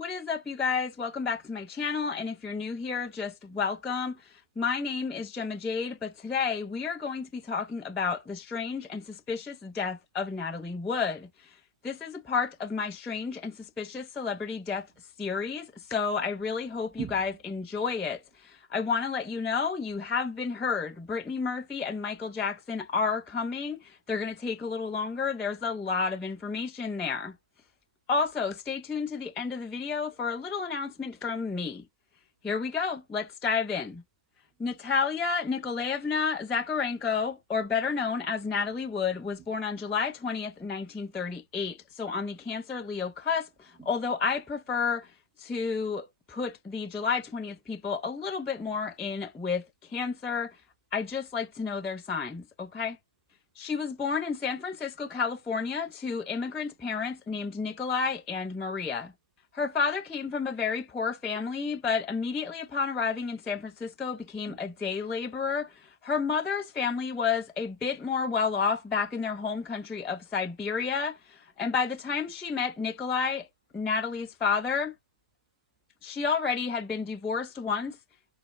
What is up, you guys? Welcome back to my channel, and if you're new here, just welcome. My name is Gemma Jade, but today we are going to be talking about the strange and suspicious death of Natalie Wood. This is a part of my Strange and Suspicious Celebrity Death series, so I really hope you guys enjoy it. I want to let you know you have been heard. Brittany Murphy and Michael Jackson are coming. They're going to take a little longer. There's a lot of information there. Also, stay tuned to the end of the video for a little announcement from me. Here we go. Let's dive in. Natalia Nikolaevna Zakharenko, or better known as Natalie Wood, was born on July 20th, 1938, so on the Cancer Leo cusp, although I prefer to put the July 20th people a little bit more in with Cancer. I just like to know their signs, okay? She was born in San Francisco, California, to immigrant parents named Nikolai and Maria. Her father came from a very poor family, but immediately upon arriving in San Francisco became a day laborer. Her mother's family was a bit more well off back in their home country of Siberia, and by the time she met Nikolai, Natalie's father, she already had been divorced once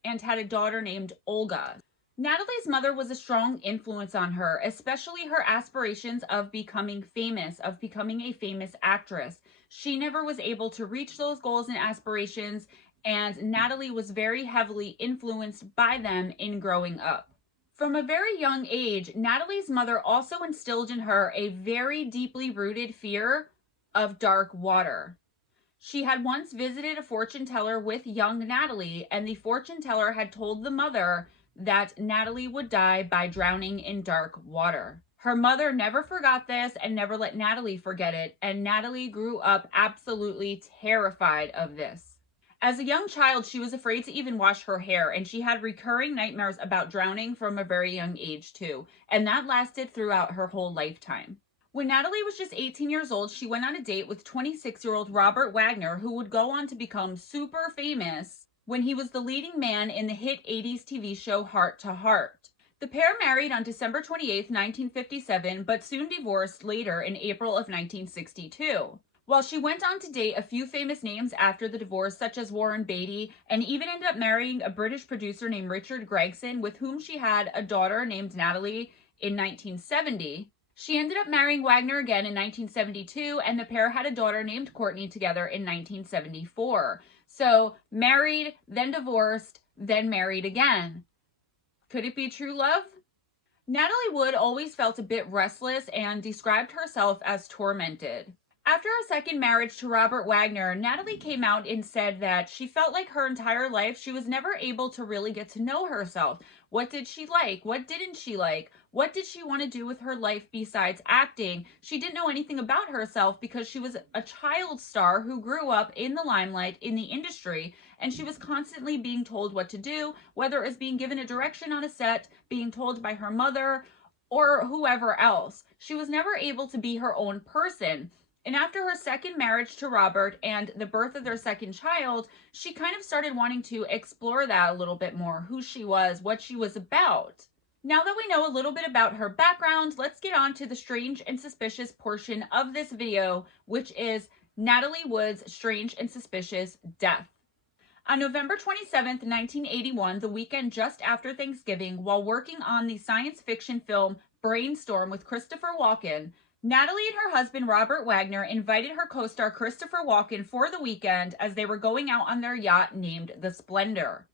and had a daughter named Olga. Natalie's mother was a strong influence on her, especially her aspirations of becoming famous, of becoming a famous actress. She never was able to reach those goals and aspirations, and Natalie was very heavily influenced by them in growing up. From a very young age, Natalie's mother also instilled in her a very deeply rooted fear of dark water. She had once visited a fortune teller with young Natalie, and the fortune teller had told the mother that Natalie would die by drowning in dark water. Her mother never forgot this and never let Natalie forget it, and Natalie grew up absolutely terrified of this. As a young child, she was afraid to even wash her hair, and she had recurring nightmares about drowning from a very young age too, and that lasted throughout her whole lifetime. When Natalie was just 18 years old, she went on a date with 26-year-old Robert Wagner, who would go on to become super famous when he was the leading man in the hit 80s TV show Heart to Heart. The pair married on December 28, 1957, but soon divorced later in April of 1962. While she went on to date a few famous names after the divorce, such as Warren Beatty, and even ended up marrying a British producer named Richard Gregson, with whom she had a daughter named Natalie in 1970, she ended up marrying Wagner again in 1972, and the pair had a daughter named Courtney together in 1974. So married, then divorced, then married again. Could it be true love? Natalie Wood always felt a bit restless and described herself as tormented. After her second marriage to Robert Wagner, Natalie came out and said that she felt like her entire life she was never able to really get to know herself. What did she like? What didn't she like? What did she want to do with her life besides acting? She didn't know anything about herself because she was a child star who grew up in the limelight in the industry, and she was constantly being told what to do, whether it was being given a direction on a set, being told by her mother, or whoever else. She was never able to be her own person. And after her second marriage to Robert and the birth of their second child, she kind of started wanting to explore that a little bit more, who she was, what she was about. Now that we know a little bit about her background, let's get on to the strange and suspicious portion of this video, which is Natalie Wood's strange and suspicious death. On November 27th, 1981, the weekend just after Thanksgiving, while working on the science fiction film Brainstorm with Christopher Walken, Natalie and her husband, Robert Wagner, invited her co-star Christopher Walken for the weekend as they were going out on their yacht named the Splendor.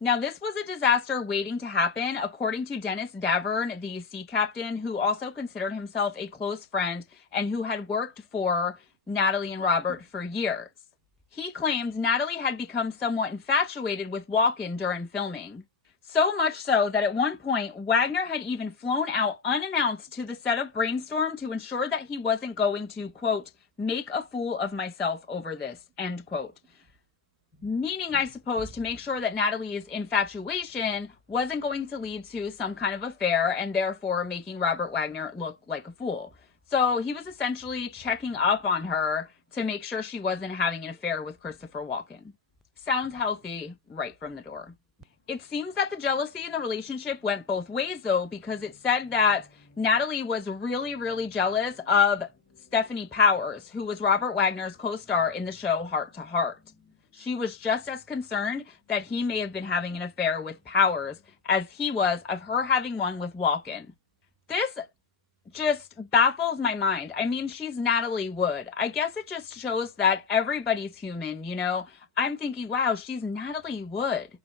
Now, this was a disaster waiting to happen, according to Dennis Davern, the sea captain, who also considered himself a close friend and who had worked for Natalie and Robert for years. He claimed Natalie had become somewhat infatuated with Walken during filming. So much so that at one point, Wagner had even flown out unannounced to the set of Brainstorm to ensure that he wasn't going to, quote, make a fool of myself over this, end quote. Meaning, I suppose, to make sure that Natalie's infatuation wasn't going to lead to some kind of affair and therefore making Robert Wagner look like a fool. So he was essentially checking up on her to make sure she wasn't having an affair with Christopher Walken. Sounds healthy right from the door. It seems that the jealousy in the relationship went both ways, though, because it said that Natalie was really, really jealous of Stephanie Powers, who was Robert Wagner's co-star in the show Heart to Heart. She was just as concerned that he may have been having an affair with Powers as he was of her having one with Walken. This just baffles my mind. I mean, she's Natalie Wood. I guess it just shows that everybody's human, you know? I'm thinking, wow, she's Natalie Wood.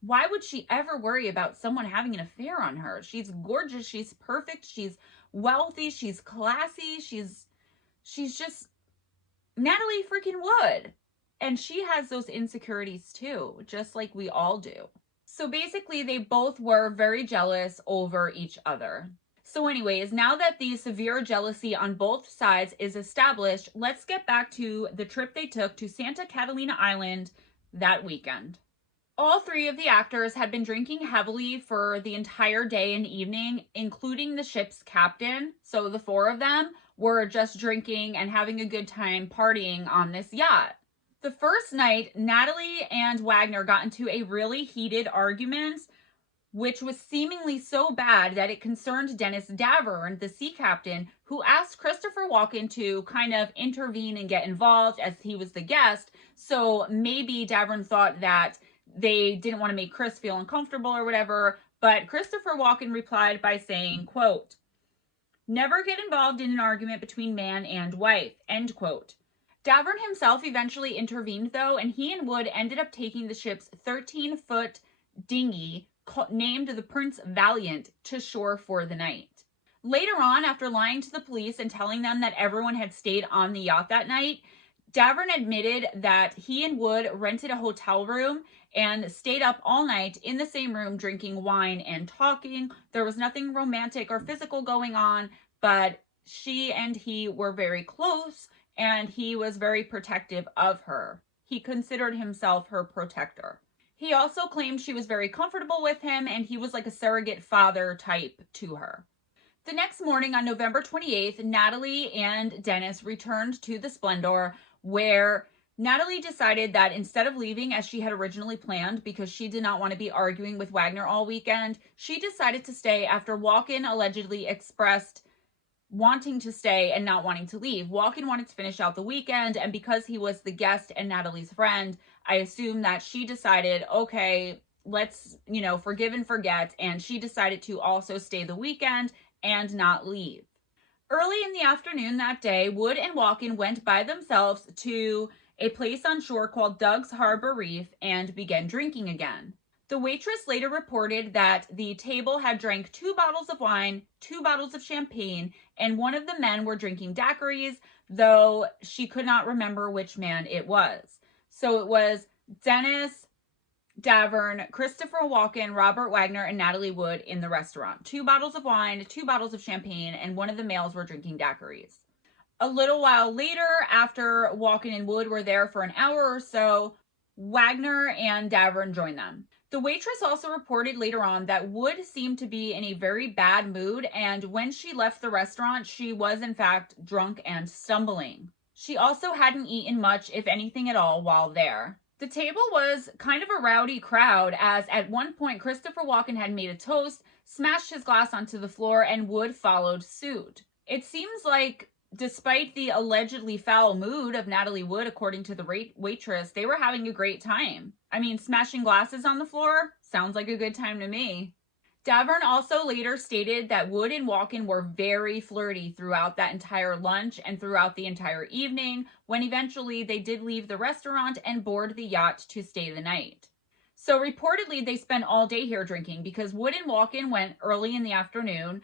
Why would she ever worry about someone having an affair on her? She's gorgeous, she's perfect, she's wealthy, she's classy, she's just Natalie freaking Wood. And she has those insecurities too, just like we all do. So basically, they both were very jealous over each other. So anyways, now that the severe jealousy on both sides is established, let's get back to the trip they took to Santa Catalina Island that weekend. All three of the actors had been drinking heavily for the entire day and evening, including the ship's captain. So the four of them were just drinking and having a good time partying on this yacht. The first night, Natalie and Wagner got into a really heated argument, which was seemingly so bad that it concerned Dennis Davern, the sea captain, who asked Christopher Walken to kind of intervene and get involved as he was the guest. So maybe Davern thought that they didn't want to make Chris feel uncomfortable or whatever, but Christopher Walken replied by saying, quote, "Never get involved in an argument between man and wife," end quote. Davern himself eventually intervened though, and he and Wood ended up taking the ship's 13-foot dinghy named the Prince Valiant to shore for the night. Later on, after lying to the police and telling them that everyone had stayed on the yacht that night, Davern admitted that he and Wood rented a hotel room and stayed up all night in the same room drinking wine and talking. There was nothing romantic or physical going on, but she and he were very close and he was very protective of her. He considered himself her protector. He also claimed she was very comfortable with him and he was like a surrogate father type to her. The next morning on November 28th, Natalie and Dennis returned to the Splendor, where Natalie decided that instead of leaving as she had originally planned because she did not want to be arguing with Wagner all weekend, she decided to stay after Walken allegedly expressed wanting to stay and not wanting to leave. Walken wanted to finish out the weekend, and because he was the guest and Natalie's friend, I assume that she decided, okay, let's, forgive and forget, and she decided to also stay the weekend and not leave. Early in the afternoon that day, Wood and Walken went by themselves to a place on shore called Doug's Harbor Reef and began drinking again. The waitress later reported that the table had drank 2 bottles of wine, 2 bottles of champagne, and one of the men were drinking daiquiris, though she could not remember which man it was. So it was Dennis Davern, Christopher Walken, Robert Wagner, and Natalie Wood in the restaurant. 2 bottles of wine, 2 bottles of champagne, and one of the males were drinking daiquiris. A little while later, after Walken and Wood were there for an hour or so, Wagner and Davern joined them. The waitress also reported later on that Wood seemed to be in a very bad mood, and when she left the restaurant, she was in fact drunk and stumbling. She also hadn't eaten much, if anything at all, while there. The table was kind of a rowdy crowd, as at one point Christopher Walken had made a toast, smashed his glass onto the floor, and Wood followed suit. It seems like, despite the allegedly foul mood of Natalie Wood, according to the waitress, they were having a great time. I mean, smashing glasses on the floor sounds like a good time to me. Davern also later stated that Wood and Walken were very flirty throughout that entire lunch and throughout the entire evening, when eventually they did leave the restaurant and board the yacht to stay the night. So reportedly, they spent all day here drinking because Wood and Walken went early in the afternoon.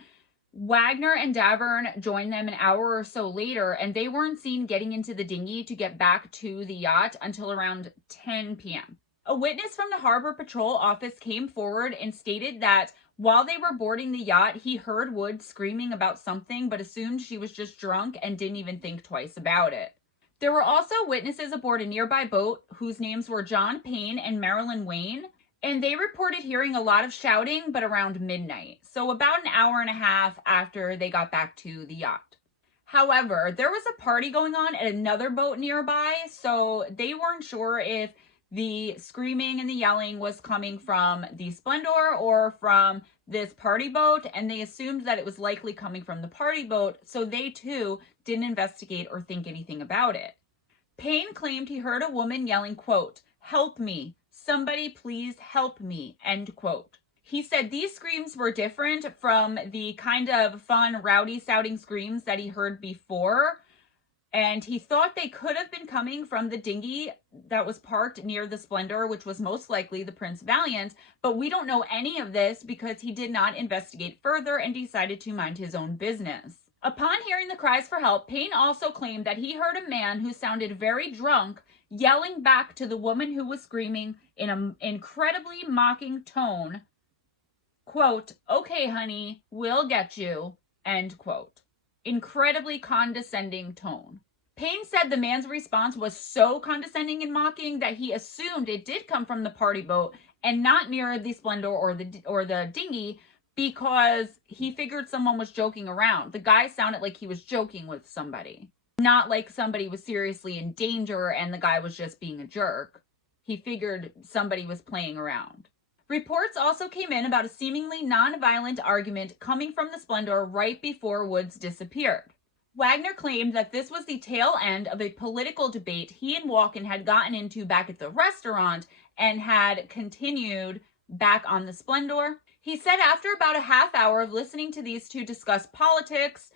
Wagner and Davern joined them an hour or so later, and they weren't seen getting into the dinghy to get back to the yacht until around 10 p.m. A witness from the Harbor Patrol office came forward and stated that while they were boarding the yacht, he heard Wood screaming about something, but assumed she was just drunk and didn't even think twice about it. There were also witnesses aboard a nearby boat whose names were John Payne and Marilyn Wayne, and they reported hearing a lot of shouting, but around midnight, so about an hour and a half after they got back to the yacht. However, there was a party going on at another boat nearby, so they weren't sure if the screaming and the yelling was coming from the Splendor or from this party boat, and they assumed that it was likely coming from the party boat, so they too didn't investigate or think anything about it. Payne claimed he heard a woman yelling, quote, "Help me, somebody please help me," end quote. He said these screams were different from the kind of fun, rowdy sounding screams that he heard before, and he thought they could have been coming from the dinghy that was parked near the Splendor, which was most likely the Prince Valiant, but we don't know any of this because he did not investigate further and decided to mind his own business. Upon hearing the cries for help, Payne also claimed that he heard a man who sounded very drunk yelling back to the woman who was screaming in an incredibly mocking tone, quote, "Okay, honey, we'll get you," end quote. Incredibly condescending tone. Payne said the man's response was so condescending and mocking that he assumed it did come from the party boat and not near the Splendor or the dinghy, because he figured someone was joking around. The guy sounded like he was joking with somebody, not like somebody was seriously in danger and the guy was just being a jerk. He figured somebody was playing around. Reports also came in about a seemingly non-violent argument coming from the Splendor right before Woods disappeared. Wagner claimed that this was the tail end of a political debate he and Walken had gotten into back at the restaurant and had continued back on the Splendor. He said after about a half hour of listening to these two discuss politics,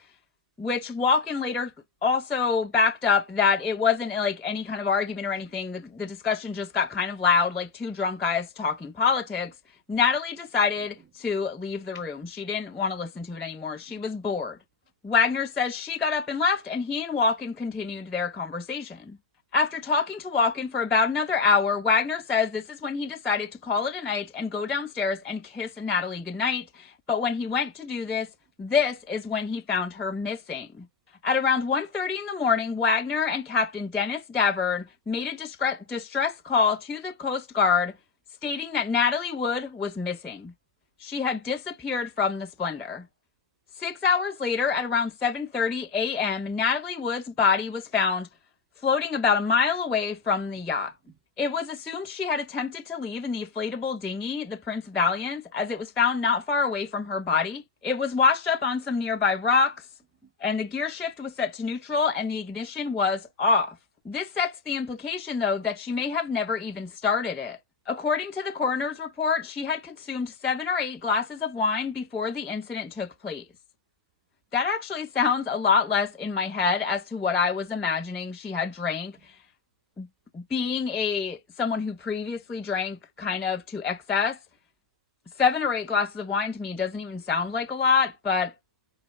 which Walken later also backed up that it wasn't like any kind of argument or anything. The discussion just got kind of loud, like two drunk guys talking politics. Natalie decided to leave the room. She didn't want to listen to it anymore. She was bored. Wagner says she got up and left, and he and Walken continued their conversation. After talking to Walken for about another hour, Wagner says this is when he decided to call it a night and go downstairs and kiss Natalie goodnight. But when he went to do this, this is when he found her missing. At around 1:30 in the morning, Wagner and Captain Dennis Davern made a distress call to the Coast Guard stating that Natalie Wood was missing. She had disappeared from the Splendor. 6 hours later, at around 7:30 a.m., Natalie Wood's body was found floating about a mile away from the yacht. It was assumed she had attempted to leave in the inflatable dinghy, the Prince Valiant, as it was found not far away from her body. It was washed up on some nearby rocks, and the gear shift was set to neutral and the ignition was off. This sets the implication, though, that she may have never even started it. According to the coroner's report, she had consumed 7 or 8 glasses of wine before the incident took place. That actually sounds a lot less in my head as to what I was imagining she had drank. Being someone who previously drank kind of to excess, 7 or 8 glasses of wine to me doesn't even sound like a lot, but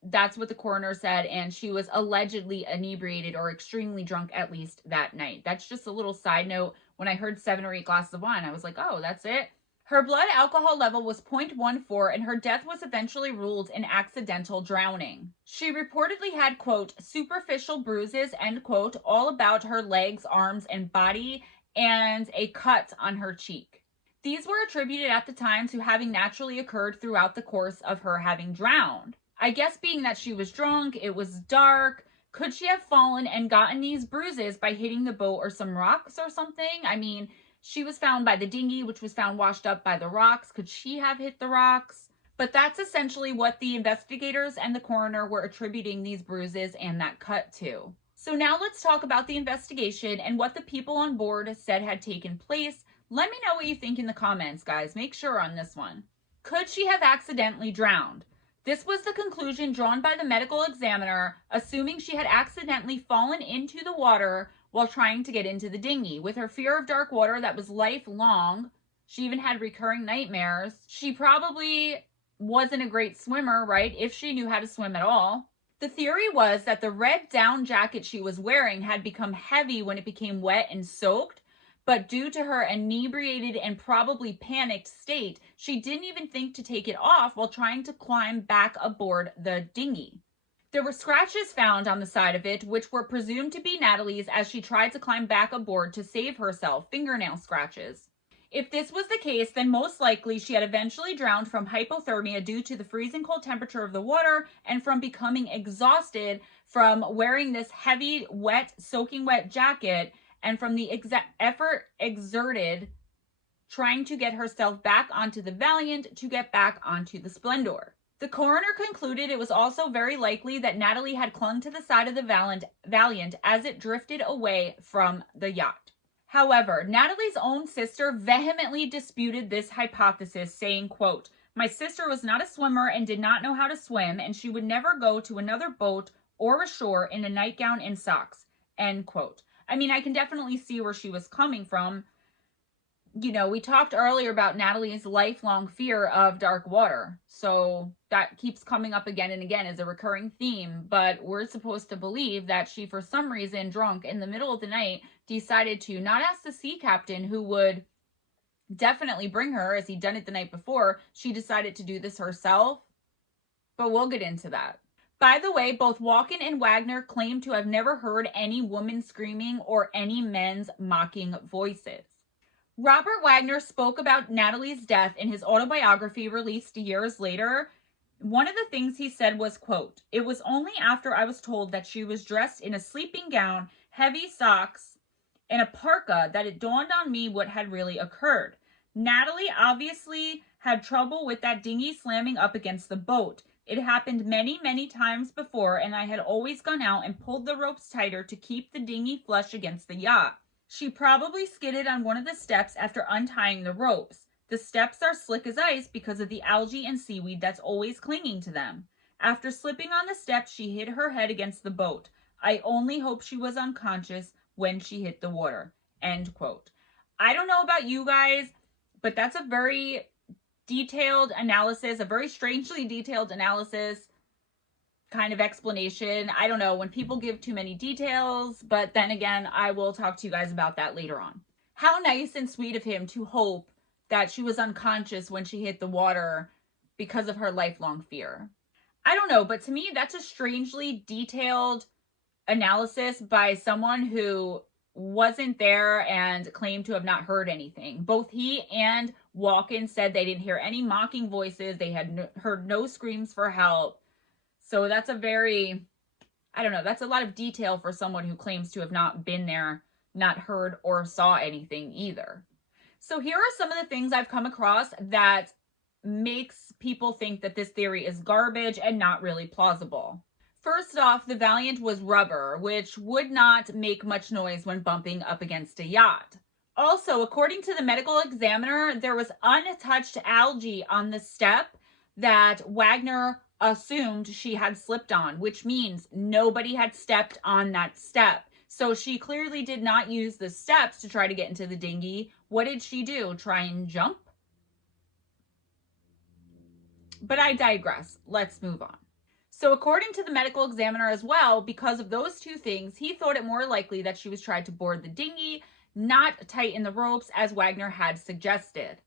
that's what the coroner said, and she was allegedly inebriated or extremely drunk at least that night. That's just a little side note. When I heard 7 or 8 glasses of wine, I was like, oh, that's it? Her blood alcohol level was 0.14, and her death was eventually ruled an accidental drowning. She reportedly had, quote, superficial bruises, end quote, all about her legs, arms, and body, and a cut on her cheek. These were attributed at the time to having naturally occurred throughout the course of her having drowned. I guess being that she was drunk, it was dark. Could she have fallen and gotten these bruises by hitting the boat or some rocks or something? I mean, she was found by the dinghy, which was found washed up by the rocks. Could she have hit the rocks? But that's essentially what the investigators and the coroner were attributing these bruises and that cut to. So now let's talk about the investigation and what the people on board said had taken place. Let me know what you think in the comments, guys. Make sure on this one. Could she have accidentally drowned? This was the conclusion drawn by the medical examiner, assuming she had accidentally fallen into the water while trying to get into the dinghy. With her fear of dark water that was lifelong, she even had recurring nightmares. She probably wasn't a great swimmer, right? If she knew how to swim at all. The theory was that the red down jacket she was wearing had become heavy when it became wet and soaked, but due to her inebriated and probably panicked state, she didn't even think to take it off while trying to climb back aboard the dinghy. There were scratches found on the side of it, which were presumed to be Natalie's as she tried to climb back aboard to save herself, fingernail scratches. If this was the case, then most likely she had eventually drowned from hypothermia due to the freezing cold temperature of the water and from becoming exhausted from wearing this heavy, wet, soaking wet jacket and from the effort exerted trying to get herself back onto the Valiant to get back onto the Splendor. The coroner concluded it was also very likely that Natalie had clung to the side of the Valiant as it drifted away from the yacht. However, Natalie's own sister vehemently disputed this hypothesis, saying, quote, "My sister was not a swimmer and did not know how to swim, and she would never go to another boat or ashore in a nightgown and socks," end quote. I mean, I can definitely see where she was coming from. You know, we talked earlier about Natalie's lifelong fear of dark water. So that keeps coming up again and again as a recurring theme. But we're supposed to believe that she, for some reason, drunk in the middle of the night, decided to not ask the sea captain, who would definitely bring her as he'd done it the night before. She decided to do this herself. But we'll get into that. By the way, both Walken and Wagner claim to have never heard any woman screaming or any men's mocking voices. Robert Wagner spoke about Natalie's death in his autobiography released years later. One of the things he said was, quote, "It was only after I was told that she was dressed in a sleeping gown, heavy socks, and a parka that it dawned on me what had really occurred. Natalie obviously had trouble with that dinghy slamming up against the boat. It happened many, many times before, and I had always gone out and pulled the ropes tighter to keep the dinghy flush against the yacht. She probably skidded on one of the steps after untying the ropes. The steps are slick as ice because of the algae and seaweed that's always clinging to them. After slipping on the steps, she hit her head against the boat. I only hope she was unconscious when she hit the water," end quote. I don't know about you guys, but that's a very detailed analysis, a very strangely detailed analysis, kind of explanation. I don't know when people give too many details, but then again, I will talk to you guys about that later on. How nice and sweet of him to hope that she was unconscious when she hit the water because of her lifelong fear. I don't know, but to me, that's a strangely detailed analysis by someone who wasn't there and claimed to have not heard anything. Both he and Walken said they didn't hear any mocking voices. They had heard no screams for help. So that's a very, I don't know, that's a lot of detail for someone who claims to have not been there, not heard or saw anything either. So here are some of the things I've come across that makes people think that this theory is garbage and not really plausible. First off, the Valiant was rubber, which would not make much noise when bumping up against a yacht. Also, according to the medical examiner, there was untouched algae on the step that Wagner assumed she had slipped on, which means nobody had stepped on that step. So she clearly did not use the steps to try to get into the dinghy. What did she do? Try and jump? But I digress. Let's move on. So according to the medical examiner as well, because of those two things, he thought it more likely that she was trying to board the dinghy, not tighten the ropes as Wagner had suggested.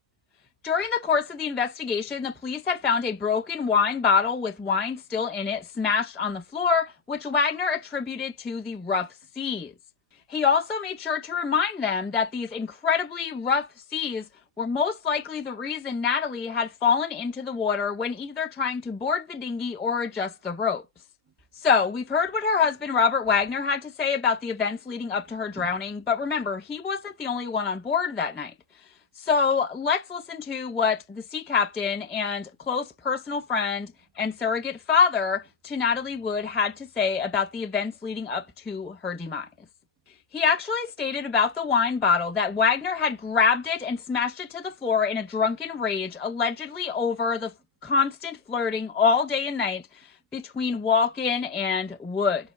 During the course of the investigation, the police had found a broken wine bottle with wine still in it smashed on the floor, which Wagner attributed to the rough seas. He also made sure to remind them that these incredibly rough seas were most likely the reason Natalie had fallen into the water when either trying to board the dinghy or adjust the ropes. So, we've heard what her husband Robert Wagner had to say about the events leading up to her drowning, but remember, he wasn't the only one on board that night. So let's listen to what the sea captain and close personal friend and surrogate father to Natalie Wood had to say about the events leading up to her demise. He actually stated about the wine bottle that Wagner had grabbed it and smashed it to the floor in a drunken rage, allegedly over the constant flirting all day and night between Walken and Wood.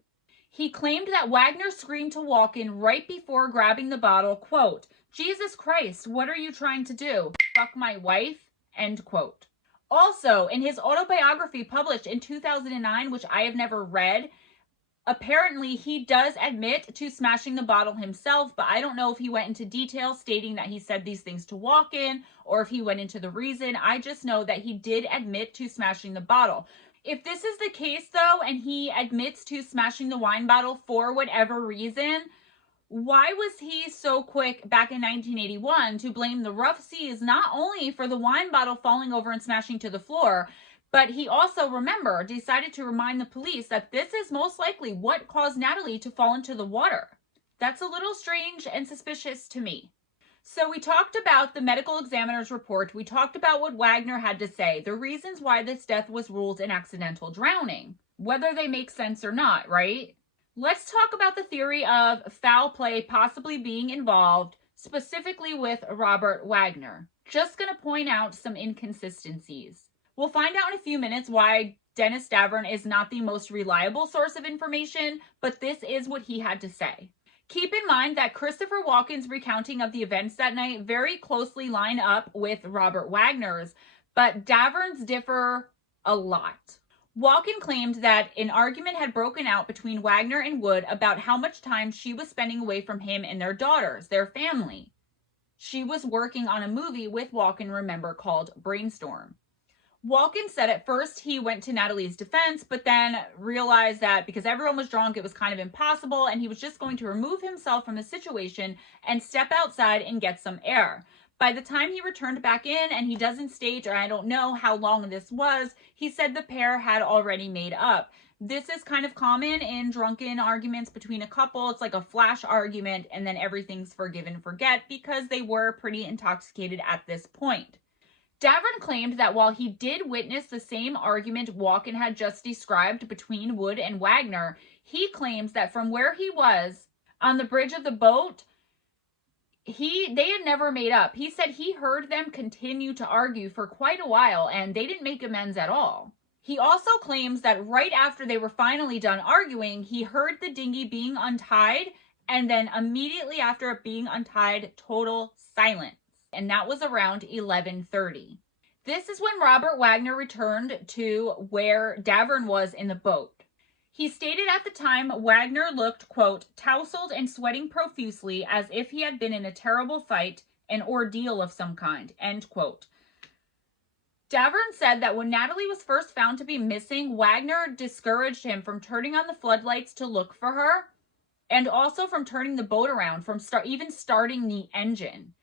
He claimed that Wagner screamed to Walken right before grabbing the bottle, quote, "Jesus Christ, what are you trying to do? Fuck my wife?" End quote. Also, in his autobiography published in 2009, which I have never read, apparently he does admit to smashing the bottle himself, but I don't know if he went into detail stating that he said these things to Walken or if he went into the reason. I just know that he did admit to smashing the bottle. If this is the case, though, and he admits to smashing the wine bottle for whatever reason, why was he so quick back in 1981 to blame the rough seas not only for the wine bottle falling over and smashing to the floor, but he also, remember, decided to remind the police that this is most likely what caused Natalie to fall into the water? That's a little strange and suspicious to me. So we talked about the medical examiner's report. We talked about what Wagner had to say, the reasons why this death was ruled an accidental drowning, whether they make sense or not, right? Let's talk about the theory of foul play possibly being involved, specifically with Robert Wagner. Just going to point out some inconsistencies. We'll find out in a few minutes why Dennis Davern is not the most reliable source of information, but this is what he had to say. Keep in mind that Christopher Walken's recounting of the events that night very closely line up with Robert Wagner's, but Davern's differ a lot. Walken claimed that an argument had broken out between Wagner and Wood about how much time she was spending away from him and their daughters, their family. She was working on a movie with Walken, remember, called Brainstorm. Walken said at first he went to Natalie's defense, but then realized that because everyone was drunk, it was kind of impossible, and he was just going to remove himself from the situation and step outside and get some air. By the time he returned back in, and he doesn't state, or I don't know how long this was, he said the pair had already made up. This is kind of common in drunken arguments between a couple. It's like a flash argument, and then everything's forgive and forget because they were pretty intoxicated at this point. Davern claimed that while he did witness the same argument Walken had just described between Wood and Wagner, he claims that from where he was on the bridge of the boat, they had never made up. He said he heard them continue to argue for quite a while, and they didn't make amends at all. He also claims that right after they were finally done arguing, he heard the dinghy being untied, and then immediately after it being untied, total silence. And that was around 11:30. This is when Robert Wagner returned to where Davern was in the boat. He stated at the time Wagner looked, quote, tousled and sweating profusely as if he had been in a terrible fight, an ordeal of some kind, end quote. Davern said that when Natalie was first found to be missing, Wagner discouraged him from turning on the floodlights to look for her, and also from turning the boat around, from even starting the engine.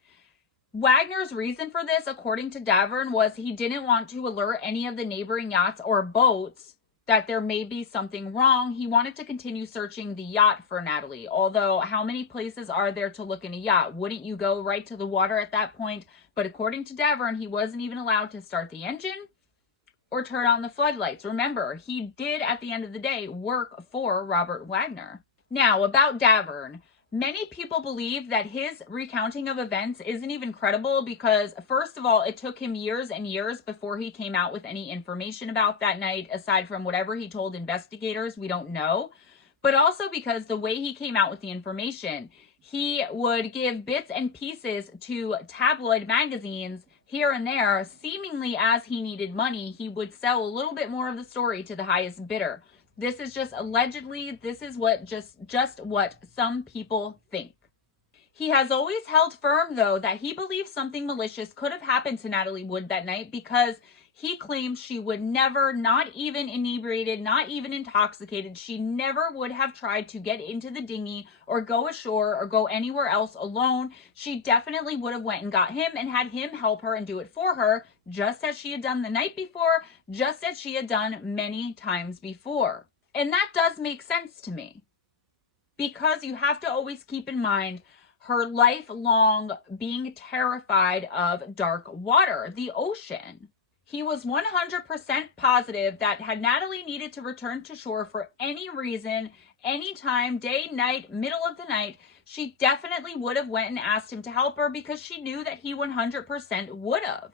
Wagner's reason for this, according to Davern, was he didn't want to alert any of the neighboring yachts or boats that there may be something wrong. He wanted to continue searching the yacht for Natalie. Although, how many places are there to look in a yacht? Wouldn't you go right to the water at that point? But according to Davern, he wasn't even allowed to start the engine or turn on the floodlights. Remember, he did, at the end of the day, work for Robert Wagner. Now, about Davern. Many people believe that his recounting of events isn't even credible because, first of all, it took him years and years before he came out with any information about that night, aside from whatever he told investigators, we don't know. But also because the way he came out with the information, he would give bits and pieces to tabloid magazines here and there, seemingly as he needed money. He would sell a little bit more of the story to the highest bidder. This is just allegedly, this is what just what some people think. He has always held firm, though, that he believes something malicious could have happened to Natalie Wood that night because he claims she would never, not even inebriated, not even intoxicated, she never would have tried to get into the dinghy or go ashore or go anywhere else alone. She definitely would have went and got him and had him help her and do it for her, just as she had done the night before, just as she had done many times before. And that does make sense to me, because you have to always keep in mind her lifelong being terrified of dark water, the ocean. He was 100% positive that had Natalie needed to return to shore for any reason, anytime, day, night, middle of the night, she definitely would have went and asked him to help her because she knew that he 100% would have.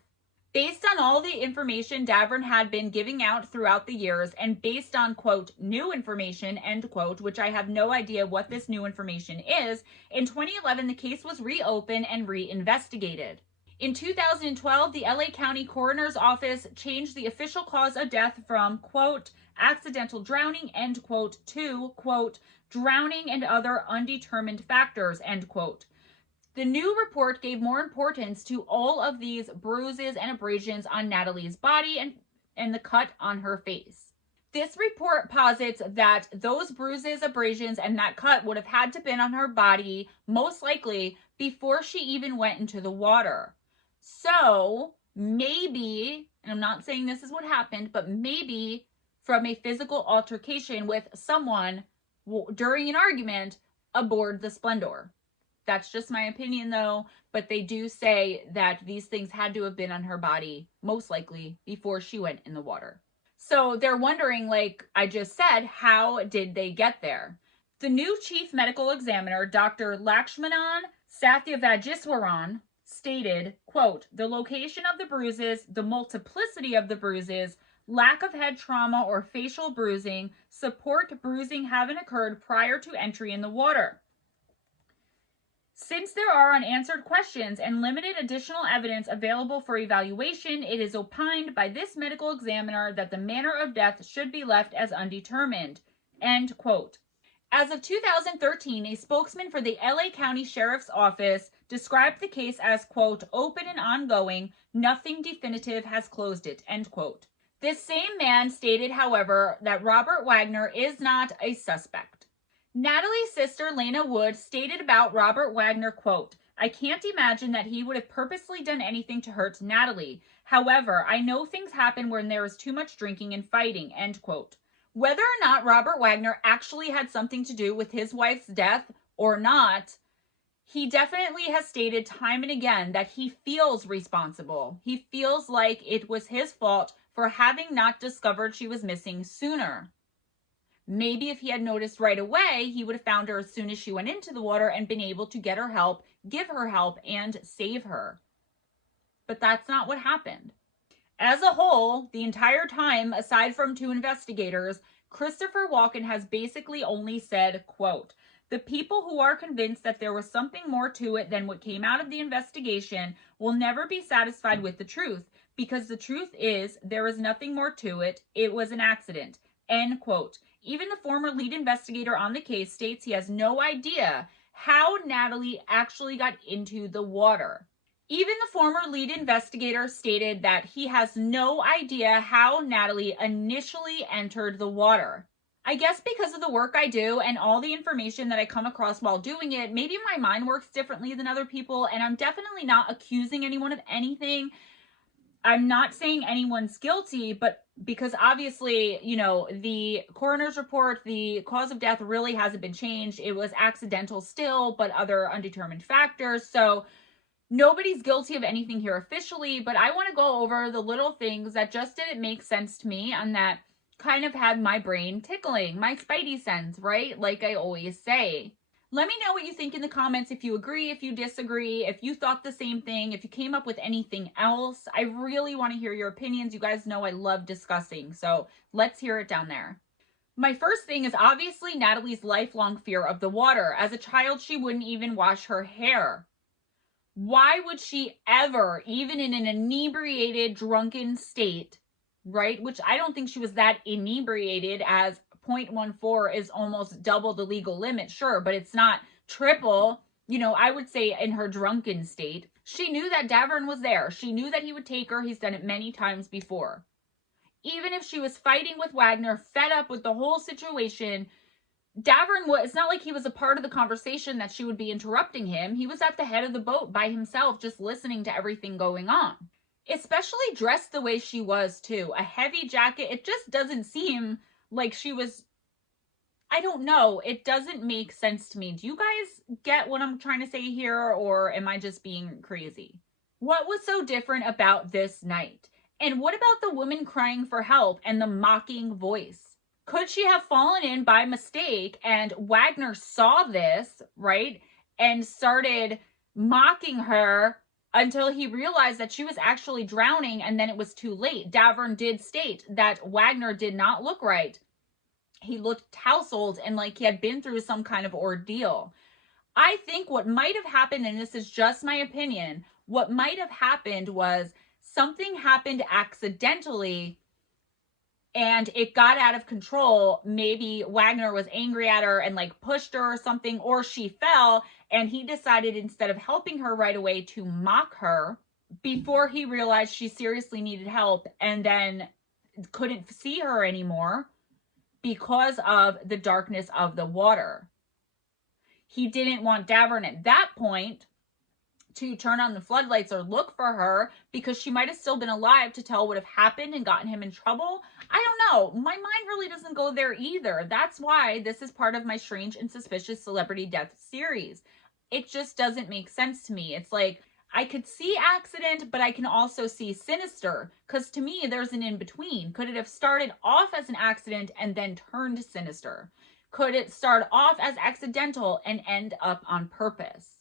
Based on all the information Davern had been giving out throughout the years, and based on, quote, new information, end quote, which I have no idea what this new information is, in 2011, the case was reopened and reinvestigated. In 2012, the LA County Coroner's Office changed the official cause of death from, quote, accidental drowning, end quote, to, quote, drowning and other undetermined factors, end quote. The new report gave more importance to all of these bruises and abrasions on Natalie's body and the cut on her face. This report posits that those bruises, abrasions, and that cut would have had to been on her body, most likely, before she even went into the water. So, maybe, and I'm not saying this is what happened, but maybe from a physical altercation with someone during an argument aboard the Splendor. That's just my opinion though, but they do say that these things had to have been on her body, most likely, before she went in the water. So they're wondering, like I just said, how did they get there? The new chief medical examiner, Dr. Lakshmanan Satyavajiswaran, stated, quote, the location of the bruises, the multiplicity of the bruises, lack of head trauma or facial bruising support bruising having occurred prior to entry in the water. Since there are unanswered questions and limited additional evidence available for evaluation, it is opined by this medical examiner that the manner of death should be left as undetermined. End quote. As of 2013, a spokesman for the LA County Sheriff's Office described the case as, quote, open and ongoing, nothing definitive has closed it, end quote. This same man stated, however, that Robert Wagner is not a suspect. Natalie's sister, Lena Wood, stated about Robert Wagner, quote, I can't imagine that he would have purposely done anything to hurt Natalie. However, I know things happen when there is too much drinking and fighting, end quote. Whether or not Robert Wagner actually had something to do with his wife's death or not, he definitely has stated time and again that he feels responsible. He feels like it was his fault for having not discovered she was missing sooner. Maybe if he had noticed right away, he would have found her as soon as she went into the water and been able to get her help, give her help, and save her. But that's not what happened. As a whole, the entire time, aside from two investigators, Christopher Walken has basically only said, quote, the people who are convinced that there was something more to it than what came out of the investigation will never be satisfied with the truth, because the truth is there is nothing more to it. It was an accident, end quote. Even the former lead investigator on the case states he has no idea how Natalie actually got into the water. Even the former lead investigator stated that he has no idea how Natalie initially entered the water. I guess because of the work I do and all the information that I come across while doing it, maybe my mind works differently than other people, and I'm definitely not accusing anyone of anything. I'm not saying anyone's guilty, but because obviously, you know, the coroner's report, the cause of death really hasn't been changed. It was accidental still, but other undetermined factors. So nobody's guilty of anything here officially, but I want to go over the little things that just didn't make sense to me and that kind of had my brain tickling, my spidey sense, right? Like I always say. Let me know what you think in the comments, if you agree, if you disagree, if you thought the same thing, if you came up with anything else. I really want to hear your opinions. You guys know I love discussing, so let's hear it down there. My first thing is obviously Natalie's lifelong fear of the water. As a child, she wouldn't even wash her hair. Why would she ever, even in an inebriated, drunken state, right? Which I don't think she was that inebriated, as 0.14 is almost double the legal limit, sure, but it's not triple. You know, I would say in her drunken state, she knew that Davern was there. She knew that he would take her. He's done it many times before. Even if she was fighting with Wagner, fed up with the whole situation, Davern was, it's not like he was a part of the conversation that she would be interrupting him. He was at the head of the boat by himself, just listening to everything going on. Especially dressed the way she was too. A heavy jacket. It just doesn't seem like she was, I don't know. It doesn't make sense to me. Do you guys get what I'm trying to say here, or am I just being crazy? What was so different about this night? And what about the woman crying for help and the mocking voice? Could she have fallen in by mistake and Wagner saw this, right, and started mocking her until he realized that she was actually drowning, and then it was too late? Davern did state that Wagner did not look right. He looked tousled and like he had been through some kind of ordeal. I think what might have happened, and this is just my opinion, what might have happened was something happened accidentally and it got out of control. Maybe Wagner was angry at her and like pushed her or something, or she fell and he decided instead of helping her right away to mock her before he realized she seriously needed help, and then couldn't see her anymore because of the darkness of the water. He didn't want Davern at that point to turn on the floodlights or look for her because she might have still been alive to tell what have happened and gotten him in trouble. I don't know. My mind really doesn't go there either. That's why this is part of my Strange and Suspicious Celebrity Death series. it just doesn't make sense to me. It's like, I could see accident, but I can also see sinister, because to me, there's an in between. Could it have started off as an accident and then turned sinister? Could it start off as accidental and end up on purpose?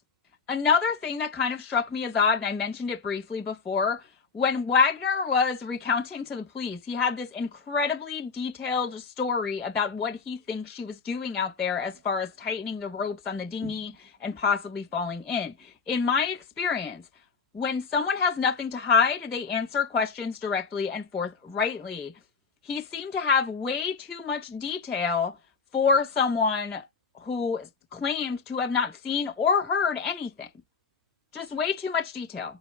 Another thing that kind of struck me as odd, and I mentioned it briefly before, when Wagner was recounting to the police, he had this incredibly detailed story about what he thinks she was doing out there as far as tightening the ropes on the dinghy and possibly falling in. In my experience, when someone has nothing to hide, they answer questions directly and forthrightly. He seemed to have way too much detail for someone who claimed to have not seen or heard anything. Just way too much detail.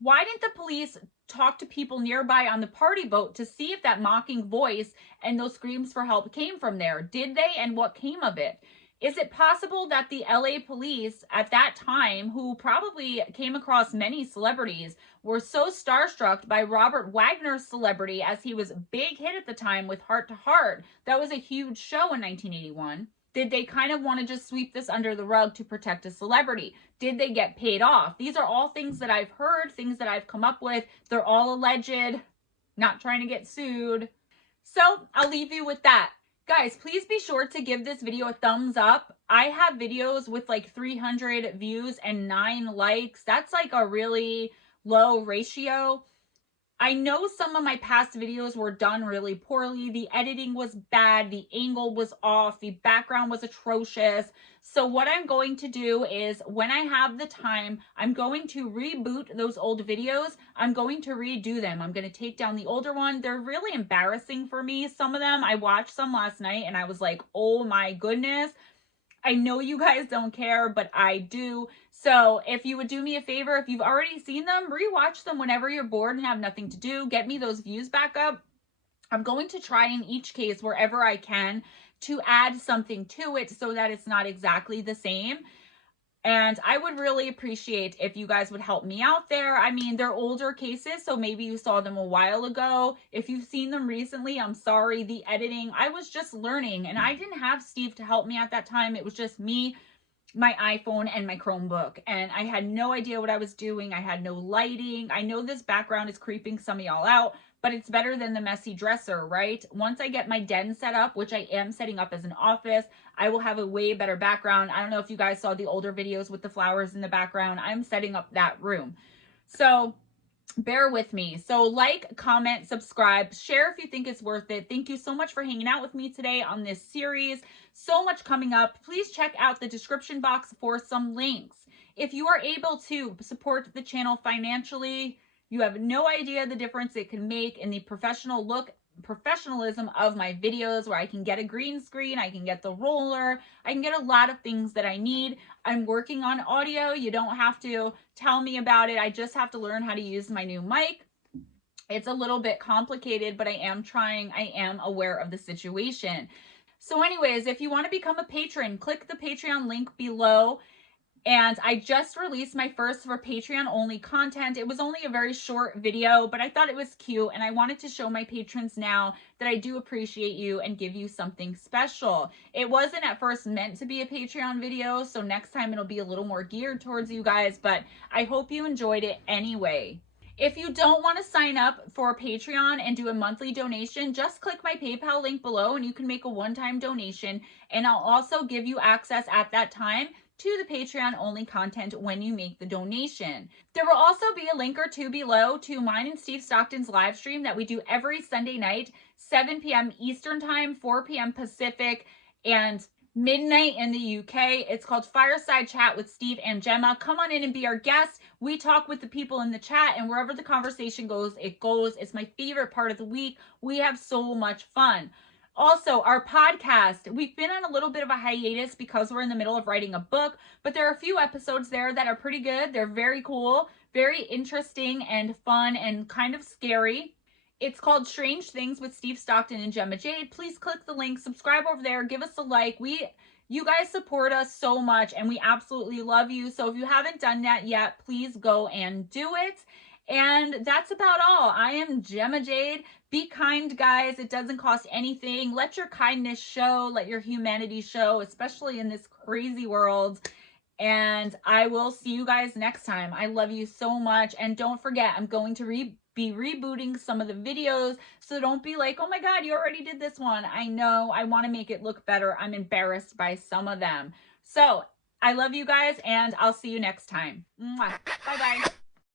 Why didn't the police talk to people nearby on the party boat to see if that mocking voice and those screams for help came from there? Did they, and what came of it? Is it possible that the LA police at that time, who probably came across many celebrities, were so starstruck by Robert Wagner's celebrity, as he was a big hit at the time with Heart to Heart? That was a huge show in 1981. Did they kind of want to just sweep this under the rug to protect a celebrity? Did they get paid off? These are all things that I've heard, things that I've come up with. They're all alleged, not trying to get sued. So I'll leave you with that. Guys, please be sure to give this video a thumbs up. I have videos with like 300 views and 9 likes. That's like a really low ratio. I know some of my past videos were done really poorly. The editing was bad. The angle was off. The background was atrocious. So what I'm going to do is, when I have the time, I'm going to reboot those old videos. I'm going to redo them. I'm going to take down the older one. They're really embarrassing for me. Some of them, I watched some last night and I was like, oh my goodness. I know you guys don't care, but I do. So if you would do me a favor, if you've already seen them, rewatch them whenever you're bored and have nothing to do. Get me those views back up. I'm going to try in each case, wherever I can, to add something to it so that it's not exactly the same. And I would really appreciate if you guys would help me out there. I mean, they're older cases, so maybe you saw them a while ago. If you've seen them recently, I'm sorry. The editing, I was just learning, and I didn't have Steve to help me at that time. It was just me, my iPhone, and my Chromebook, and I had no idea what I was doing. I had no lighting. I know this background is creeping some of y'all out, but it's better than the messy dresser, right? Once I get my den set up, which I am setting up as an office, I will have a way better background. I don't know if you guys saw the older videos with the flowers in the background. I'm setting up that room. So bear with me. So like, comment, subscribe, share if you think it's worth it. Thank you so much for hanging out with me today on this series. So much coming up. Please check out the description box for some links. If you are able to support the channel financially, you have no idea the difference it can make in the professionalism of my videos, where I can get a green screen, I can get the roller, I can get a lot of things that I need. I'm working on audio. You don't have to tell me about it. I just have to learn how to use my new mic. It's a little bit complicated, but I am trying. I am aware of the situation. So anyways, if you want to become a patron, click the Patreon link below. And I just released my first for Patreon only content. It was only a very short video, but I thought it was cute, and I wanted to show my patrons now that I do appreciate you and give you something special. It wasn't at first meant to be a Patreon video, so next time it'll be a little more geared towards you guys, but I hope you enjoyed it anyway. If you don't want to sign up for Patreon and do a monthly donation, just click my PayPal link below and you can make a one-time donation, and I'll also give you access at that time to the Patreon only content when you make the donation. There will also be a link or two below to mine and Steve Stockton's live stream that we do every Sunday night, 7 p.m. Eastern Time, 4 p.m. Pacific, and midnight in the UK. It's called Fireside Chat with Steve and Gemma. Come on in and be our guest. We talk with the people in the chat, and wherever the conversation goes, it goes. It's my favorite part of the week. We have so much fun. Also, our podcast, we've been on a little bit of a hiatus because we're in the middle of writing a book, but there are a few episodes there that are pretty good. They're very cool, very interesting and fun and kind of scary. It's called Strange Things with Steve Stockton and Gemma Jade. Please click the link, subscribe over there, give us a like. You guys support us so much, and we absolutely love you. So if you haven't done that yet, please go and do it. And that's about all. I am Gemma Jade. Be kind, guys. It doesn't cost anything. Let your kindness show. Let your humanity show, especially in this crazy world. And I will see you guys next time. I love you so much. And don't forget, I'm going to be rebooting some of the videos. So don't be like, oh my God, you already did this one. I know, I want to make it look better. I'm embarrassed by some of them. So I love you guys, and I'll see you next time. Mwah. Bye-bye.